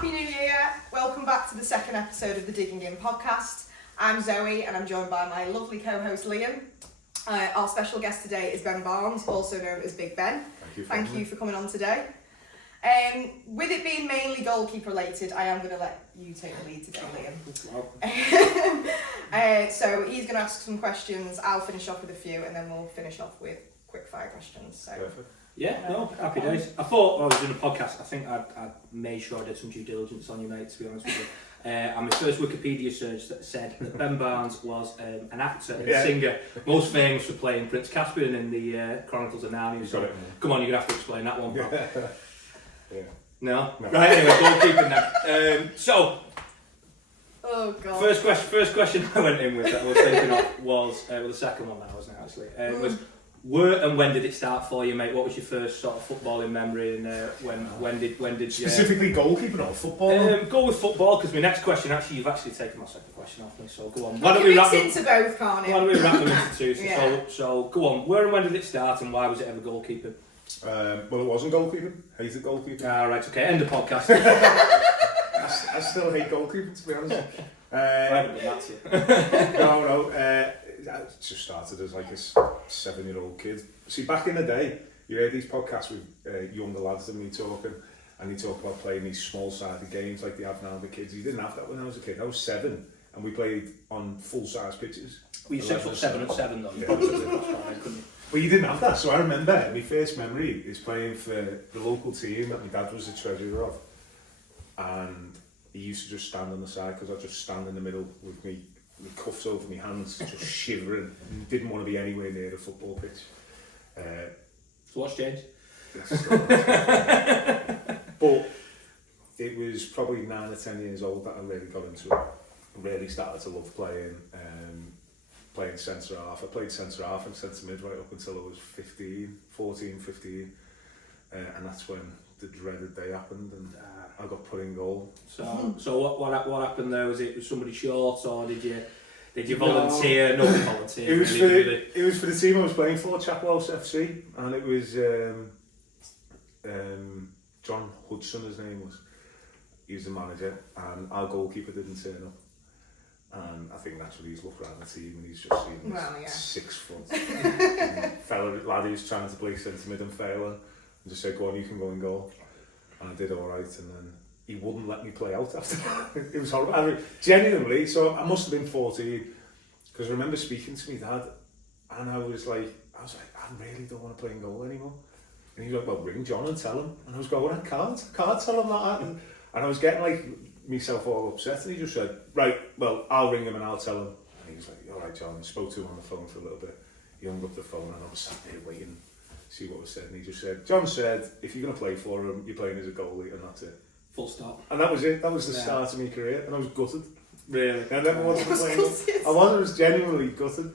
Happy New Year! Welcome back to the second episode of the Diggin podcast. I'm Zoe and I'm joined by my lovely co-host Liam. Our special guest today is Ben Barnes, also known as Big Ben. Thank you for coming on today. With it being mainly goalkeeper related, I am going to let you take the lead today, Liam. So he's going to ask some questions, I'll finish off with a few, and then we'll finish off with quick fire questions. So. Perfect. Happy days. I thought while I was doing a podcast, I think I made sure I did some due diligence on you, mate, to be honest with you. And my first Wikipedia search that said that Ben Barnes was an actor and singer, most famous for playing Prince Caspian in the Chronicles of Narnia. So, come on, you're going to have to explain that one, pal. Yeah. No? Right, anyway, goalkeeping then. Oh, God. First question I went in with that I was thinking of was, the second one that I was now actually, was where and when did it start for you, mate? What was your first sort of footballing memory, and when did you... Specifically goalkeeping or football? Go with football, because my next question, actually, you've actually taken my second question off me, so go on. Why don't we wrap them into both, can't you? Why don't we wrap them into two? So go on, where and when did it start, and why was it ever goalkeeping? Well, it wasn't goalkeeping. Hated goalkeeping. Ah, right, okay, end the podcast. I still hate goalkeeping, to be honest. I haven't done that to you. No. It just started as like a 7-year-old kid. See, back in the day, you heard these podcasts with younger lads than me talking, and they talk about playing these small-sided games like they have now, the kids. You didn't have that when I was a kid. I was 7, and we played on full-size pitches. Were you 6 foot 7 at 7 though? Yeah. Well, you didn't have that, so I remember my first memory is playing for the local team that my dad was the treasurer of, and he used to just stand on the side, because I'd just stand in the middle with me cuffs over my hands, just shivering, didn't want to be anywhere near a football pitch. So what's changed? But it was probably 9 or 10 years old that I really got into it. I really started to love playing centre half. I played centre half and centre mid right up until I was 14, 15, and that's when the dreaded day happened, and I got put in goal. So what happened there? Was somebody short, or did you volunteer? No, nobody volunteered. It was for the team I was playing for, Burscough FC, and it was John Hudson, his name was. He was the manager, and our goalkeeper didn't turn up. And I think that's what he's looked around the team, and he's just seen this 6 foot fella lad who's trying to play centre mid and failing, and just said, "Go on, you can go and goal." And I did all right, and then he wouldn't let me play out after that. It was horrible. I mean, genuinely, so I must have been 14, because I remember speaking to my dad, and I was like, I really don't want to play in goal anymore. And he was like, "Well, ring John and tell him." And I was going, I can't tell him that. And I was getting like myself all upset, and he just said, "Right, well, I'll ring him and I'll tell him." And he was like, "All right, John." I spoke to him on the phone for a little bit. He hung up the phone, and I was sat there waiting to see what was said. And he just said, "John said, if you're going to play for him, you're playing as a goalie, and that's it." Full stop. And that was it. That was the start of my career, and I was gutted. Really? I never wanted to play. I was genuinely gutted.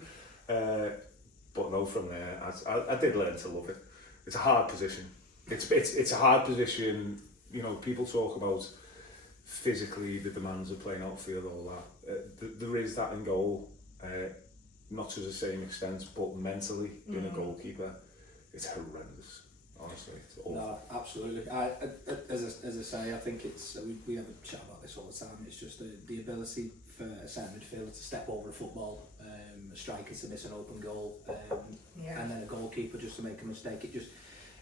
But no, from there, I did learn to love it. It's a hard position. It's a hard position. You know, people talk about physically the demands of playing outfield, all that. There is that in goal, not to the same extent, but mentally, being a goalkeeper, it's horrendous. Honestly, it's awful. No, absolutely. As I say, I think it's we have a chat about this all the time. It's just the ability for a centre midfielder to step over a football, a striker to miss an open goal, and then a goalkeeper just to make a mistake.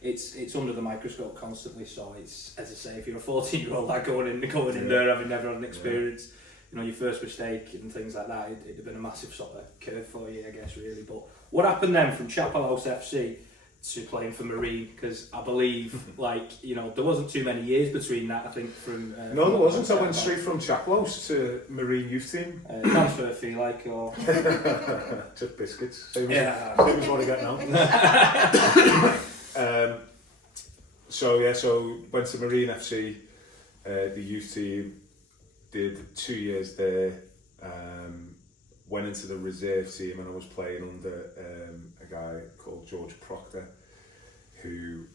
It's under the microscope constantly. So it's, as I say, if you're a 14-year-old lad going in there having never had an experience, you know, your first mistake and things like that, it'd have been a massive sort of curve for you, I guess, really. But what happened then from Burscough FC to playing for Marine? Because I believe, there wasn't too many years between that, I think, from... No, there wasn't. I went straight from Burscough to Marine youth team. Transfer fee, or... Just biscuits. Same as what I get now. So went to Marine FC, the youth team, did 2 years there, went into the reserve team, and I was playing under a guy called George Proctor, who,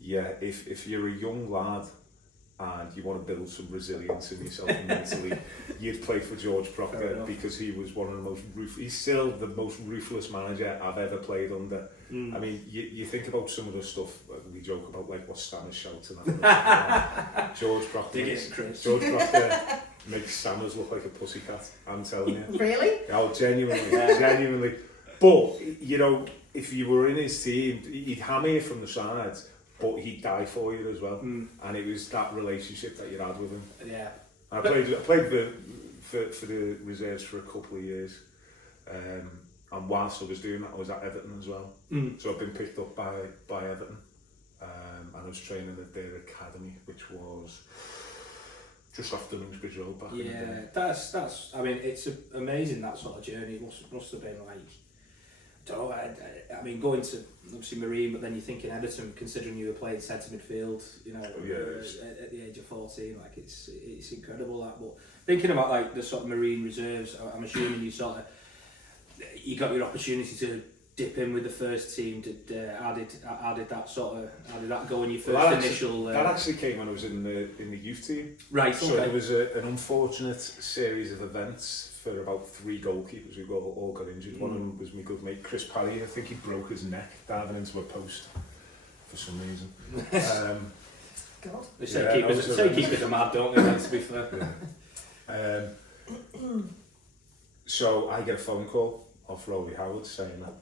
if you're a young lad and you want to build some resilience in yourself mentally, you'd play for George Proctor because he was one of the most he's still the most ruthless manager I've ever played under. I mean, you think about some of the stuff we joke about, like what Stammers shouts and that. George Proctor makes Stammers look like a pussycat, I'm telling you. Really? Oh, genuinely. But, you know, if you were in his team, he'd hammer you from the sides, but he'd die for you as well. And it was that relationship that you had with him. Yeah. I played for the reserves for a couple of years. And whilst I was doing that, I was at Everton as well. So I've been picked up by Everton. And I was training at their academy, which was just off the Lingsbridge Road back in the day. That's. I mean, it's amazing, that sort of journey. It must have been like. I mean, going to obviously Marine, but then you're thinking Everton, considering you were playing centre midfield, you know, at the age of 14, like it's incredible that. But thinking about like the sort of Marine reserves, I'm assuming you got your opportunity to dip in with the first team. How did that go in your first initial? That actually came when I was in the youth team. Right. So there was an unfortunate series of events for about 3 goalkeepers who all got injured. One of them was my good mate Chris Parry. I think he broke his neck diving into a post for some reason. God. They say keepers are mad, don't they? To be fair. Yeah. So I get a phone call off Rowley Howard saying that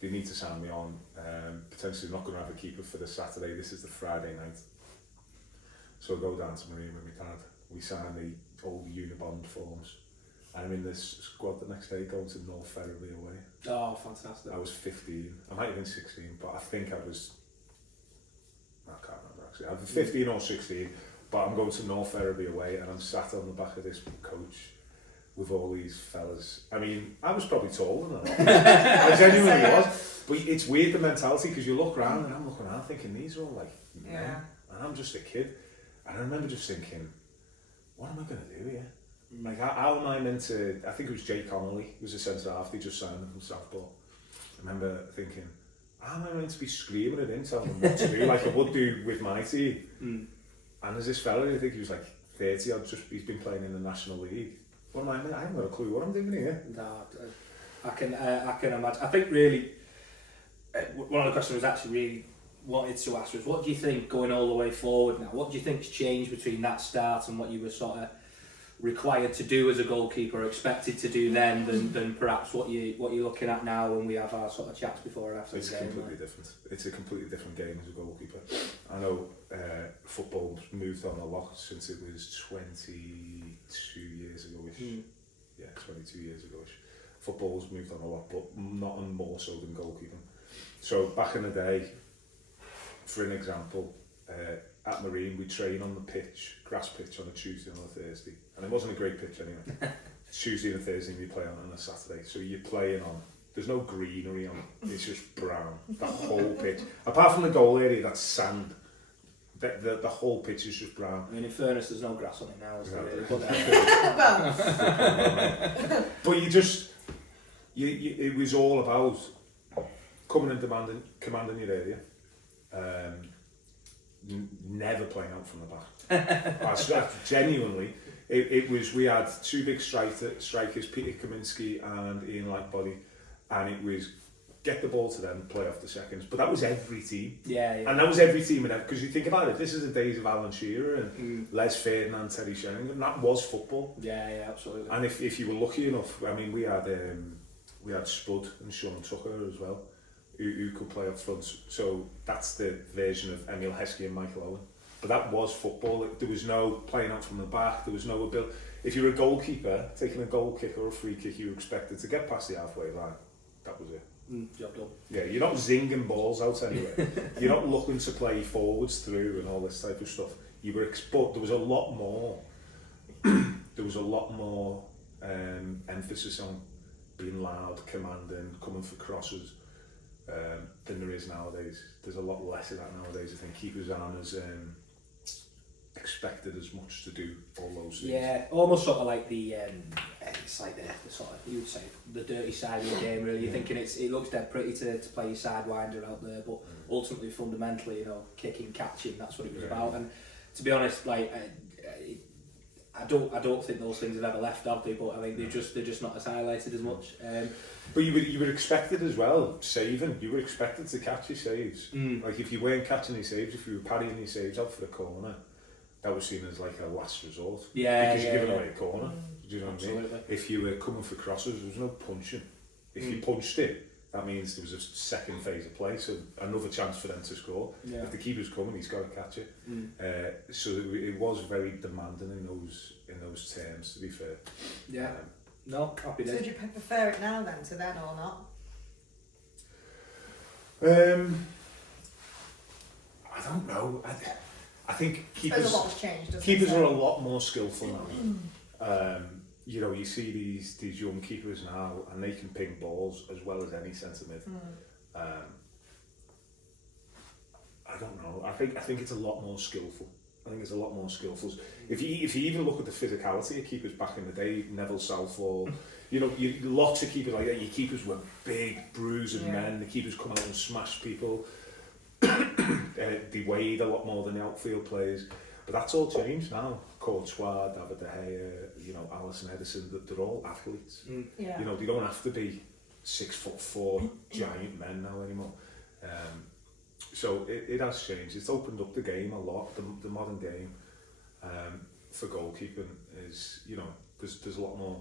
they need to sign me on. Potentially not going to have a keeper for the Saturday. This is the Friday night. So I go down to Marine with my dad. We sign the old Unibond forms. I'm in this squad the next day going to North Ferriby away. Oh, fantastic. I was 15. I might have been 16, but I think I can't remember actually. I was 15 or 16, but I'm going to North Ferriby away and I'm sat on the back of this coach with all these fellas. I mean, I was probably taller than I genuinely was. But it's weird, the mentality, because you look around and I'm looking around thinking these are all like men, and I'm just a kid. And I remember just thinking, what am I going to do here? Like, how am I meant to... I think it was Jake Connolly, who was a centre-half, they just signed him from Southport. I remember thinking, how am I meant to be screaming at him, telling him what to do, like I would do with my team? And there's this fella, I think he was like 30, he's been playing in the National League. What am I haven't got a clue what I'm doing here. No, I can imagine. I think really, one of the questions was actually really wanted to ask was, what do you think going all the way forward now? What do you think's changed between that start and what you were sort of required to do as a goalkeeper, or expected to do then, than perhaps what you're looking at now when we have our sort of chats before and after the game? Completely different. It's a completely different game as a goalkeeper. I know football's moved on a lot since it was 22 years ago-ish. Yeah, 22 years ago-ish. Football's moved on a lot, but not on more so than goalkeeping. So back in the day, for an example, at Marine, we train on the pitch, grass pitch, on a Tuesday and a Thursday. And it wasn't a great pitch anyway. Tuesday and a Thursday, and we play on a Saturday. So you're playing on, there's no greenery on it, it's just brown. That whole pitch. Apart from the goal area, that's sand. The whole pitch is just brown. I mean, in fairness, there's no grass on it now, is there? Well. But it was all about coming and commanding your area. Never playing out from the back. Genuinely, it was. We had 2 big strikers, Peter Kaminsky and Ian Lightbody, and it was get the ball to them, play off the seconds. But that was every team. Yeah. And that was every team, because you think about it, this is the days of Alan Shearer and Les Ferdinand, Terry Sheringham. That was football. Yeah, absolutely. And if you were lucky enough, I mean, we had Spud and Sean Tucker as well, who could play up front. So that's the version of Emil Heskey and Michael Owen. But that was football. There was no playing out from the back. There was no ability. If you were a goalkeeper, taking a goal kick or a free kick, you were expected to get past the halfway line. That was it. Job done. Yeah, you're not zinging balls out anyway. You're not looking to play forwards through and all this type of stuff. But there was a lot more. There was a lot more emphasis on being loud, commanding, coming for crosses. Than there is nowadays. There's a lot less of that nowadays. I think keepers aren't as expected as much to do all those things. Yeah, almost sort of like it's like the sort of, you would say, the dirty side of the game, really. You're thinking it looks dead pretty to play your sidewinder out there, but ultimately, fundamentally, kicking, catching, that's what it was about. And to be honest, like I don't think those things have ever left, have they? But I think they're just not as highlighted as much. But you were expected as well, saving. You were expected to catch your saves. Like if you weren't catching your saves, if you were parrying your saves out for a corner, that was seen as like a last resort. Because you're giving away a corner. Do you know what I mean? If you were coming for crosses, there was no punching. If you punched it, that means there was a second phase of play, so another chance for them to score. If the keeper's coming, he's got to catch it. So it was very demanding in those terms, to be fair. No, happy days. So do you prefer it now then to then or not? I don't know. I think keepers. A lot has changed. Keepers are a lot more skillful now. You know, you see these young keepers now, and they can ping balls as well as any centre mid. I don't know. I think it's a lot more skillful. I think it's a lot more skillful. If you even look at the physicality of keepers back in the day, Neville Southall, you know, lots of keepers like that. Your keepers were big, bruising men. The keepers come out and smash people. They weighed a lot more than the outfield players. But that's all changed now. Courtois, David De Gea, you know, Alisson, Edison, they're all athletes. You know, they don't have to be 6'4" giant men now anymore. So it has changed. It's opened up the game a lot. The modern game for goalkeeping is, you know, there's a lot more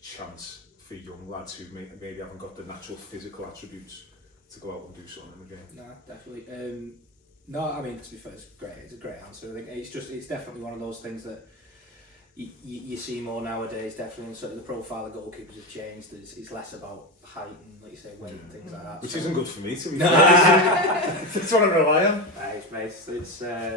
chance for young lads who maybe haven't got the natural physical attributes to go out and do something in the game. No, definitely. No, I mean, to be fair, it's great. It's a great answer. I think it's definitely one of those things that you see more nowadays. Definitely, and sort of the profile of goalkeepers have changed. It's less about height and, like you say, weight and things like that. Which isn't good for me, to be fair. That's what I rely on. It's I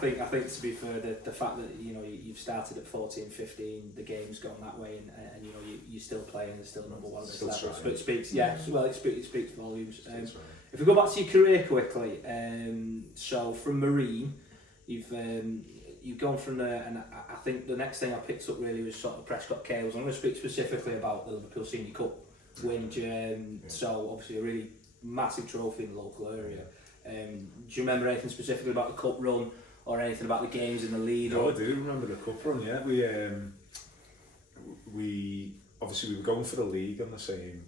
think to be fair, the fact that, you know, you've started at 14, 15, the game's gone that way, and you know you're still playing, and still number one at this level. But it speaks, it speaks volumes. If we go back to your career quickly, so from Marine, you've gone from there, and I think the next thing I picked up really was sort of Prescott Cables. I'm going to speak specifically about the Liverpool Senior Cup win. So obviously a really massive trophy in the local area. Do you remember anything specifically about the cup run or anything about the games in the lead? No, I do remember the cup run. Yeah, we obviously we were going for the league on the same.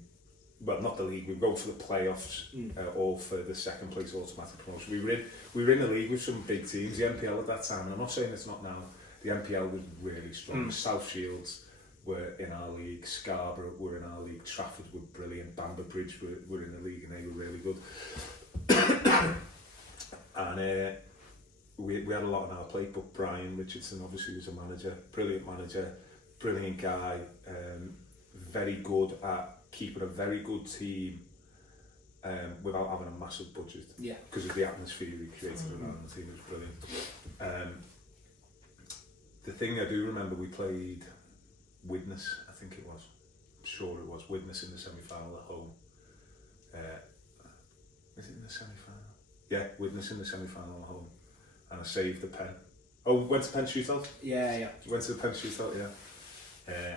Well, not the league. We were going for the playoffs or for the second place automatic promotion. We were in the league with some big teams. The NPL at that time, and I'm not saying it's not now. The NPL was really strong. South Shields were in our league. Scarborough were in our league. Trafford were brilliant. Bamber Bridge were in the league, and they were really good. And we had a lot on our plate. But Brian Richardson obviously was a manager, brilliant guy, very good at keeping a very good team without having a massive budget. Because of the atmosphere he created around the team. It was brilliant. The thing I do remember, we played Widnes, I think it was. I'm sure it was Widnes in the semi-final at home. Is it in the semi-final? Yeah, Widnes in the semi-final at home. And I saved the pen. Oh, went to pen shootout? Yeah. Went to the pen shootout, yeah.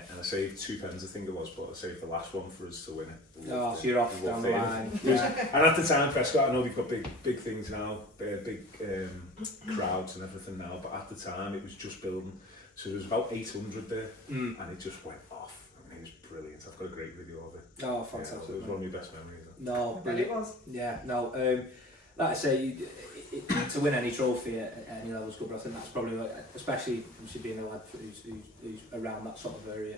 And I saved 2 pens, I think it was, but I saved the last one for us to win it. So you're off down the line. And at the time, Prescott, I know they've got big things now, big crowds and everything now, but at the time it was just building. So there was about 800 there, and it just went off. I mean, it was brilliant. I've got a great video of it. Oh, fantastic. So it was one of my best memories. No, brilliant. It was. Yeah, no. Like I say, to win any trophy at any level is good, but I think that's probably, especially being a lad who's around that sort of area,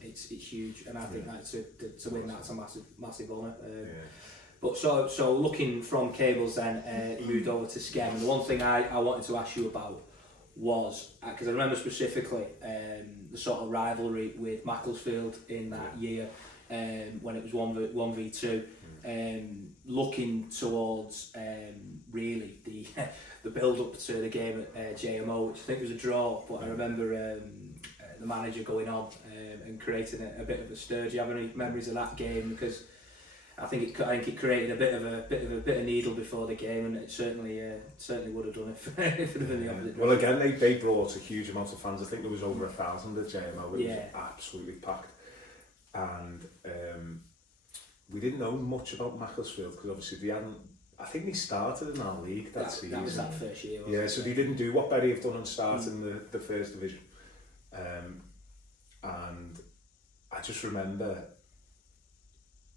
it's huge, and I think that to win that's a massive honour. But so looking from Cables then, moved over to Skem, and the one thing I wanted to ask you about was, because I remember specifically the sort of rivalry with Macclesfield in that year, when it was 1v2. Looking towards really the build up to the game at JMO, which I think was a draw, but I remember the manager going on and creating a bit of a stir. Do you have any memories of that game? Because I think it created a bit of needle before the game, and it certainly would have done it if it had been the opposite. Well, again, they brought a huge amount of fans. I think there was over 1,000 at JMO. It was absolutely packed, and we didn't know much about Macclesfield because obviously they hadn't I think they started in our league that season. That was that first year. Yeah, so they didn't do what Bury have done and start in the first division. And I just remember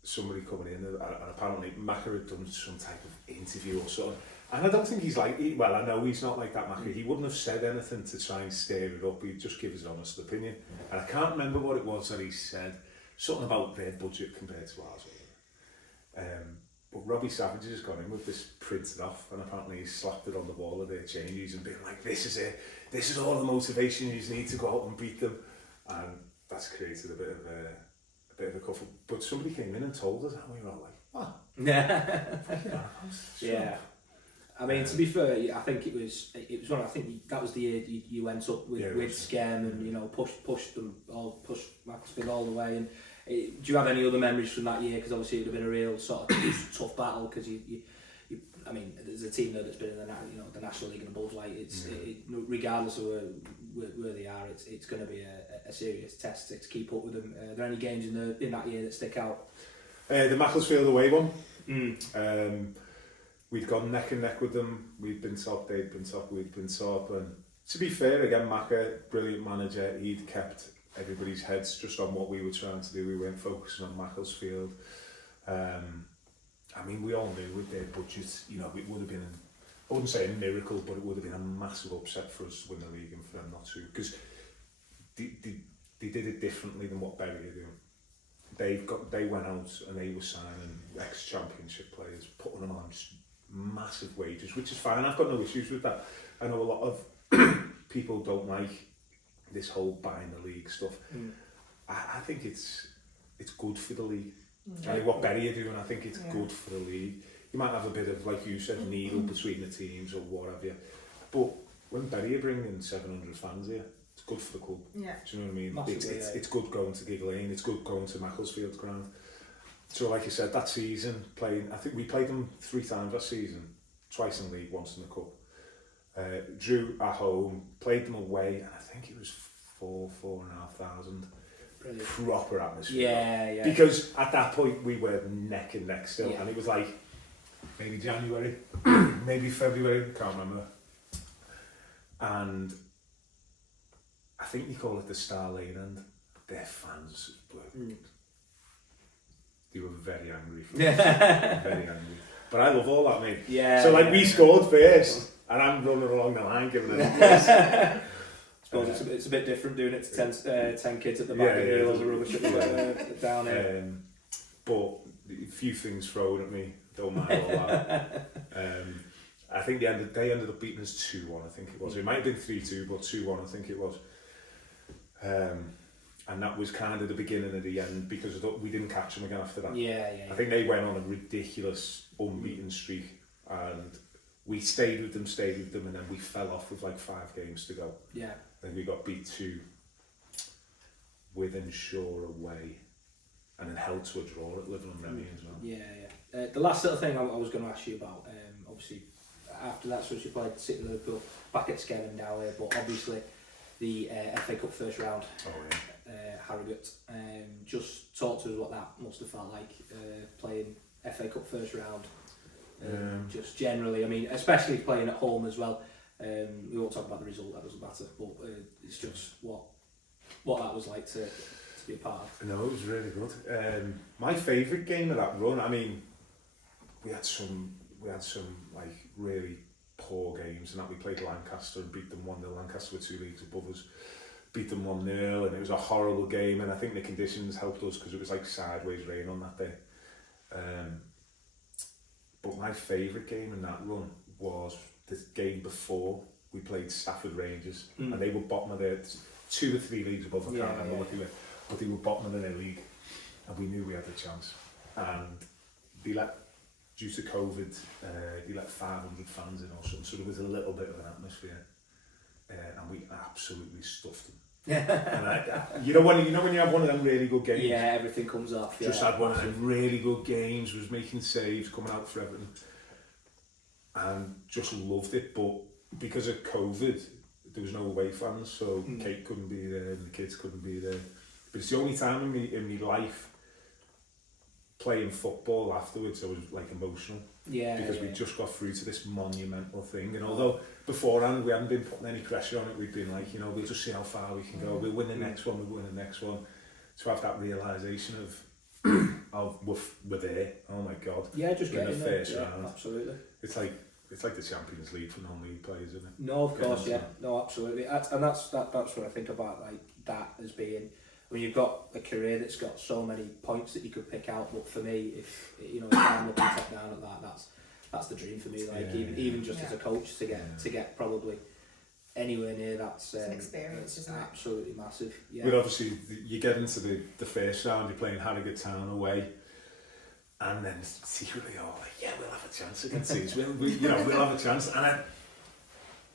somebody coming in and apparently Macca had done some type of interview or something. And I don't think he's like, well, I know he's not like that, Macca. He wouldn't have said anything to try and stir it up. He'd just give his honest opinion. And I can't remember what it was that he said. Something about their budget compared to ours. But Robbie Savage has gone in with this printed off, and apparently he's slapped it on the wall of their changes and been like, this is it. This is all the motivation you need to go out and beat them. And that's created a bit of a cuffle. But somebody came in and told us, and we were all like, what? Yeah. I mean, to be fair, I think it was one. I think that was the year you went up with Skem and pushed Macclesfield all the way. And do you have any other memories from that year? Because obviously it would have been a real sort of tough battle. Because I mean, there's a team there that's been in the National League and above. Like regardless of where they are, it's going to be a serious test to keep up with them. Are there any games in that year that stick out? The Macclesfield away one. We'd gone neck and neck with them. We'd been top, they'd been top, we'd been top. And to be fair, again, Macca, brilliant manager, he'd kept everybody's heads just on what we were trying to do. We weren't focusing on Macclesfield. I mean, we all knew with their budgets, it would have been, I wouldn't say a miracle, but it would have been a massive upset for us to win the league and for them not to. Because they did it differently than what Bury are doing. They went out and they were signing ex-championship players, putting them on massive wages, which is fine. I've got no issues with that. I know a lot of people don't like this whole buying the league stuff. I think it's good for the league. I mean, what Bury are doing, I think it's good for the league. You might have a bit of, like you said, needle between the teams or what have you. But when Bury are bringing 700 fans here, it's good for the club. Yeah. Do you know what I mean? Massively, it's good going to Gig Lane, it's good going to Macclesfield ground. So like you said, that season, I think we played them 3 times that season, twice in the league, once in the cup. Drew at home, played them away, and I think it was 4,500. Brilliant. Proper atmosphere. Yeah. Because at that point we were neck and neck still, and it was like maybe January, maybe February, can't remember. And I think you call it the Star Lane end. Their fans were they were very angry. Very angry. But I love all that, mate. Yeah. So like we scored first, and I'm running along the line giving them a suppose it's a bit different doing it to 10 kids at the back of the hills of rubbish down here. But a few things thrown at me, don't mind all that. I think they ended up beating us 2-1, I think it was. It might have been 3-2, but 2-1, I think it was. And that was kind of the beginning of the end because we didn't catch them again after that. Yeah. I think they went on a ridiculous unbeaten streak and we stayed with them and then we fell off with like 5 games to go. Yeah. Then we got beat 2 with Shore away and then held to a draw at Liverpool and Remy as well. Yeah. The last little thing I was going to ask you about, obviously after that switch you played City Liverpool, back at Skem now, but obviously the FA Cup first round, Harrogate. Just talk to us what that must have felt like, playing FA Cup first round. Just generally, I mean, especially playing at home as well. We won't talk about the result, that doesn't matter, but it's just what that was like to be a part of. No, it was really good. My favourite game of that run, I mean, we had some like really poor games and that we played Lancaster and beat them 1-0. Lancaster were 2 leagues above us, beat them 1-0 and it was a horrible game and I think the conditions helped us because it was like sideways rain on that day. But my favourite game in that run was the game before we played Stafford Rangers and they were bottom of their 2 or 3 leagues above, I can't remember what they were, but they were bottom of their league and we knew we had a chance and they due to COVID, they let 500 fans in or something, so there was a little bit of an atmosphere and we absolutely stuffed them. And you know when you have one of them really good games, everything comes off. Just had one of them really good games, was making saves, coming out for everything, and just loved it. But because of COVID, there was no away fans, so Kate couldn't be there and the kids couldn't be there. But it's the only time in my life playing football afterwards I was like emotional because we just got through to this monumental thing. And although beforehand we hadn't been putting any pressure on it, we'd been like, we'll just see how far we can go. We'll win the next one. We'll win the next one. To have that realisation of we're there. Oh my God! Yeah, just in getting the there. first round. Absolutely. It's like the Champions League for non-league players, isn't it? No, of course, yeah. No, absolutely. And that's what I think about like that as being. I mean, you've got a career that's got so many points that you could pick out. But for me, if I'm looking top down at that, that's the dream for me. Like even just as a coach to get probably anywhere near that's an experience, isn't it? Absolutely massive. Yeah. But obviously, you get into the first round, you're playing Harrogate Town away, and then secretly, we'll have a chance against these. We'll have a chance. And then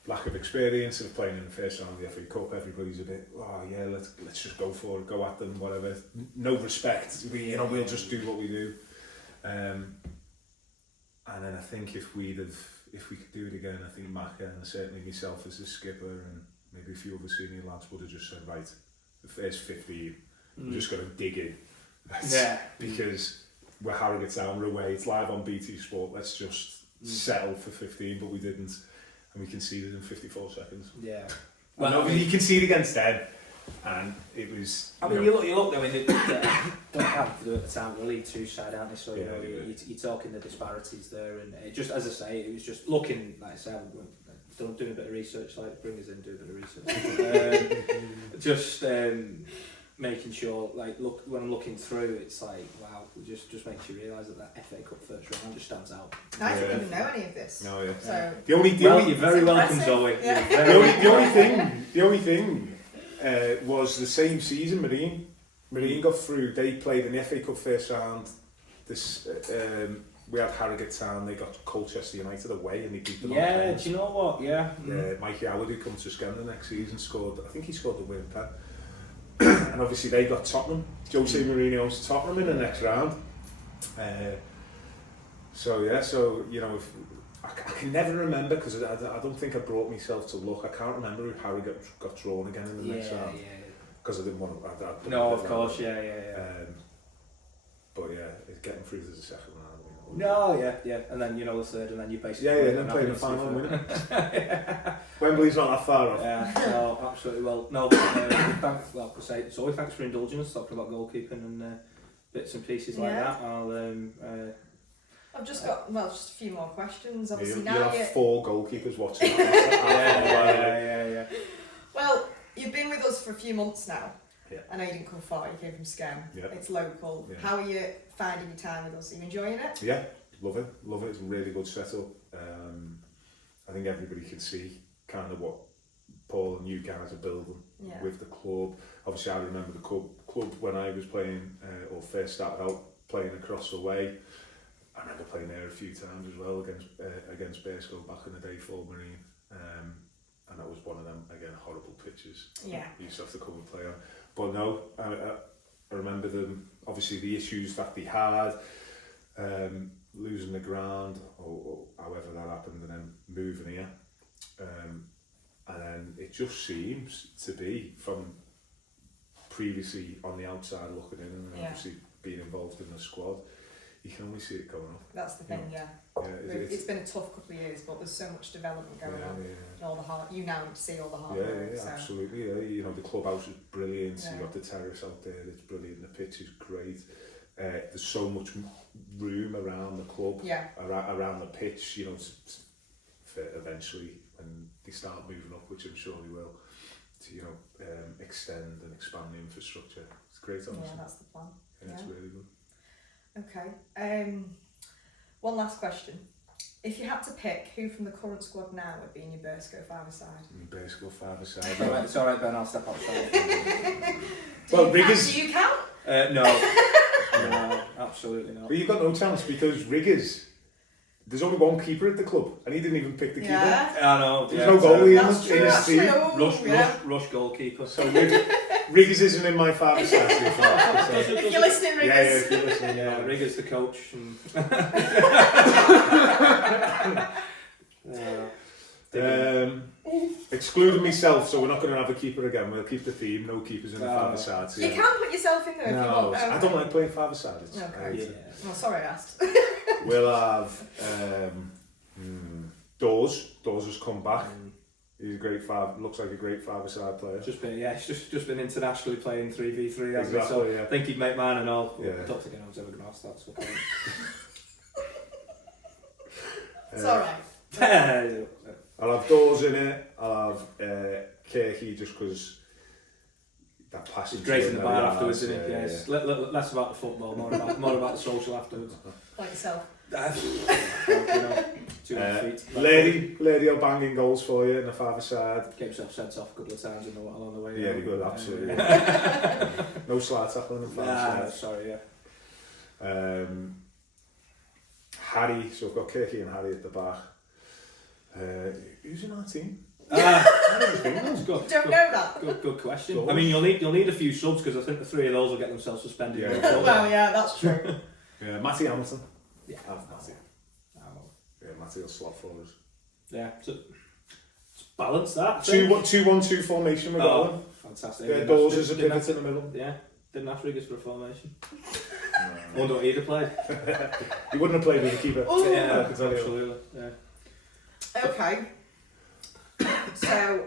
lack of experience of playing in the first round of the FA Cup, everybody's a bit, let's just go for it, go at them, whatever. No respect. We'll just do what we do. And then I think if we could do it again, I think Macca and certainly myself as a skipper and maybe a few other senior lads would have just said, right, the first 15, we're just going to dig in. Because we're Harrogate Town, we're away, it's live on BT Sport, let's just settle for 15, but we didn't. And we conceded in 54 seconds. Yeah. Well, you conceded against them, and it was. I mean, you look. I mean, they don't have to do it at the time. The League Two side, aren't they? So you're talking the disparities there, and it just, as I say, it was just looking. Like I said, doing a bit of research. Like bring us in, do a bit of research. Making sure, like, look when I'm looking through, it's like, wow, it just makes you realise that FA Cup first round just stands out. I didn't even know any of this. No, yeah. So you're very welcome, Zoe. Yeah. The only thing was the same season. Marine got through. They played in the FA Cup first round. We had Harrogate Town. They got Colchester United away, and they beat them. Yeah, do you know what? Yeah. Mikey Howard, who come to Sken the next season, scored. I think he scored the winning pen. And obviously they got Tottenham. Jose Mourinho's Tottenham in the next round. If I can never remember, because I don't think I brought myself to look. I can't remember if Harrogate got drawn again in the next round. Because I didn't want to. No, of course, yeah. But it's getting through to the second round. No, yeah, and then the third, and then you basically and then playing the final and winning. Wembley's not that far off. Yeah, no, absolutely. Well, no, thanks for indulging us talking about goalkeeping and bits and pieces like that. I've just got just a few more questions. Obviously, you have 4 goalkeepers watching. Yeah. Well, you've been with us for a few months now. Yeah. I know you didn't come far, you came from Skem. Yeah. It's local. Yeah. How are you finding your time with us? Are you enjoying it? Yeah, love it. It's a really good setup. I think everybody can see kind of what Paul and you guys are building with the club. Obviously, I remember the club when I was playing, or first started out playing across the way. I remember playing there a few times as well against Burscough back in the day for Marine. And that was one of them, again, horrible pitches. Yeah. You used to have to come and play on. But no, I remember them, obviously the issues that they had, losing the ground, or however that happened, and then moving here. And then it just seems to be, from previously on the outside looking in, and obviously being involved in the squad, you can only see it going on. That's the thing, it's been a tough couple of years, but there's so much development going on. And all the hard, you now see all the hard work. So. Absolutely. The clubhouse is brilliant. You got the terrace out there, it's brilliant. The pitch is great. There's so much room around the club, around the pitch. For eventually when they start moving up, which I'm sure they will, to extend and expand the infrastructure. It's great, honestly. Yeah, that's the plan. It's really good. Okay. One last question. If you had to pick who from the current squad now would be in your Burscough five-a-side? Burscough five-a-side. It's alright, Ben, I'll step outside. Do you count? No, absolutely not. But you've got no chance, because Riggers, there's only one keeper at the club, and he didn't even pick the keeper. I know. There's no goalie in his team. Rush goalkeeper. So Riggers isn't in my father's side. If you're listening, Riggers. Yeah, if you're listening, Riggers the coach. Excluding myself, so we're not going to have a keeper again. We'll keep the theme, no keepers in the father's side. So you can put yourself in there if you want. I don't like playing father's side. Okay. Well, sorry I asked. We'll have Dawes. Dawes has come back. He's a great looks like a great five-a-side player. He's just been internationally playing 3v3. Exactly, so yeah. I think he'd make mine and all. Yeah. I don't think anyone's ever going to ask that. So It's alright. I'll have Dawes in it. I'll have Kirky just because that passing. He's great in the bar afterwards, yeah, isn't it? Yes. Less about the football, more about the social afterwards. Like yourself. Lady will bang in goals for you in the five-a-side. Get himself sent off a couple of times along the way. Yeah, he good, absolutely. No slide tackling in five-a-side. Sorry, yeah. Harry, so I've got Kirky and Harry at the back. Who's in our team? Don't know that. Good question. I mean, you'll need a few subs because I think the three of those will get themselves suspended. Yeah. Well, yeah, that's true. Yeah, Matty Hamilton. Yeah, Matty. Yeah, Matty will slot for us. Yeah, so it's balanced that. 2-1-2 formation we're going. Fantastic. Yeah, Dawes is a pivot in the middle. Yeah, didn't have Riggers for a formation. I wonder what he'd have played. He wouldn't have played with the keeper. Yeah, I can tell you. absolutely. Yeah. Okay. So,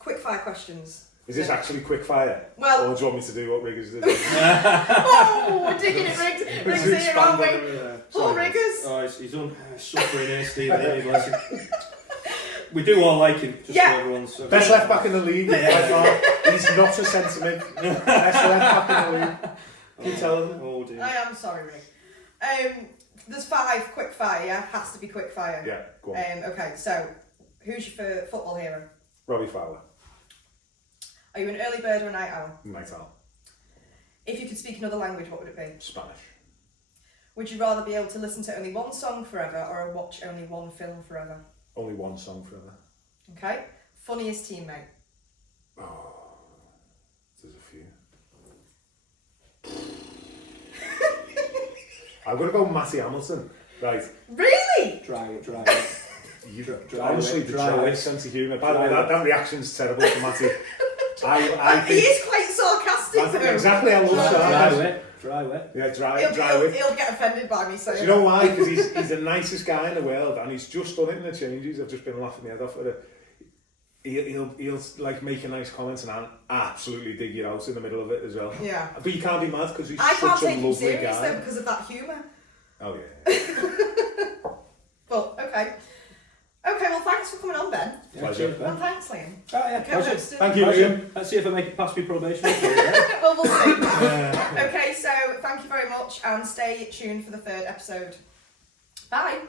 quick fire questions. Is this actually quick fire? Well, or do you want me to do what Riggers did? oh, we're digging it, Riggs here, aren't we? Poor Riggers. Oh, he's suffering here, Stephen. Bless him. We do all like him, just so everyone's... Best left back in the league, by far. He's not a sentiment. Best left back in the league. Can you tell him? Oh dear. I am sorry, Rig. There's 5 quick fire, yeah? Has to be quick fire. Yeah, go on. Okay, so, who's your football hero? Robbie Fowler. Are you an early bird or a night owl? Night owl. If you could speak another language, what would it be? Spanish. Would you rather be able to listen to only one song forever or watch only one film forever? Only one song forever. Okay. Funniest teammate? Oh, there's a few. I'm going to go Matty Hamilton. Right. Really? Dry it. Honestly, the dry sense of humour. By the way, that reaction's terrible for Matty. I He think... is quite sarcastic though. Exactly, I love sarcasm. Dry wit. Yeah, dry wit. He'll get offended by me saying Do you know why? Because he's the nicest guy in the world and he's just done it in the changes. I've just been laughing my head off at it. He'll like make a nice comment and absolutely dig you out in the middle of it as well. Yeah. But you can't be mad because he's I such can't a take him lovely serious guy. though because of that humour. Oh yeah. Well, okay. Okay, well thanks for coming on, Ben. Yeah, Pleasure. cheers, Well, thanks, Liam. Oh, yeah, pleasure. Thank you, Liam. Let's see if I make it past my probation. Well, we'll see. Okay, so thank you very much and stay tuned for the 3rd episode. Bye.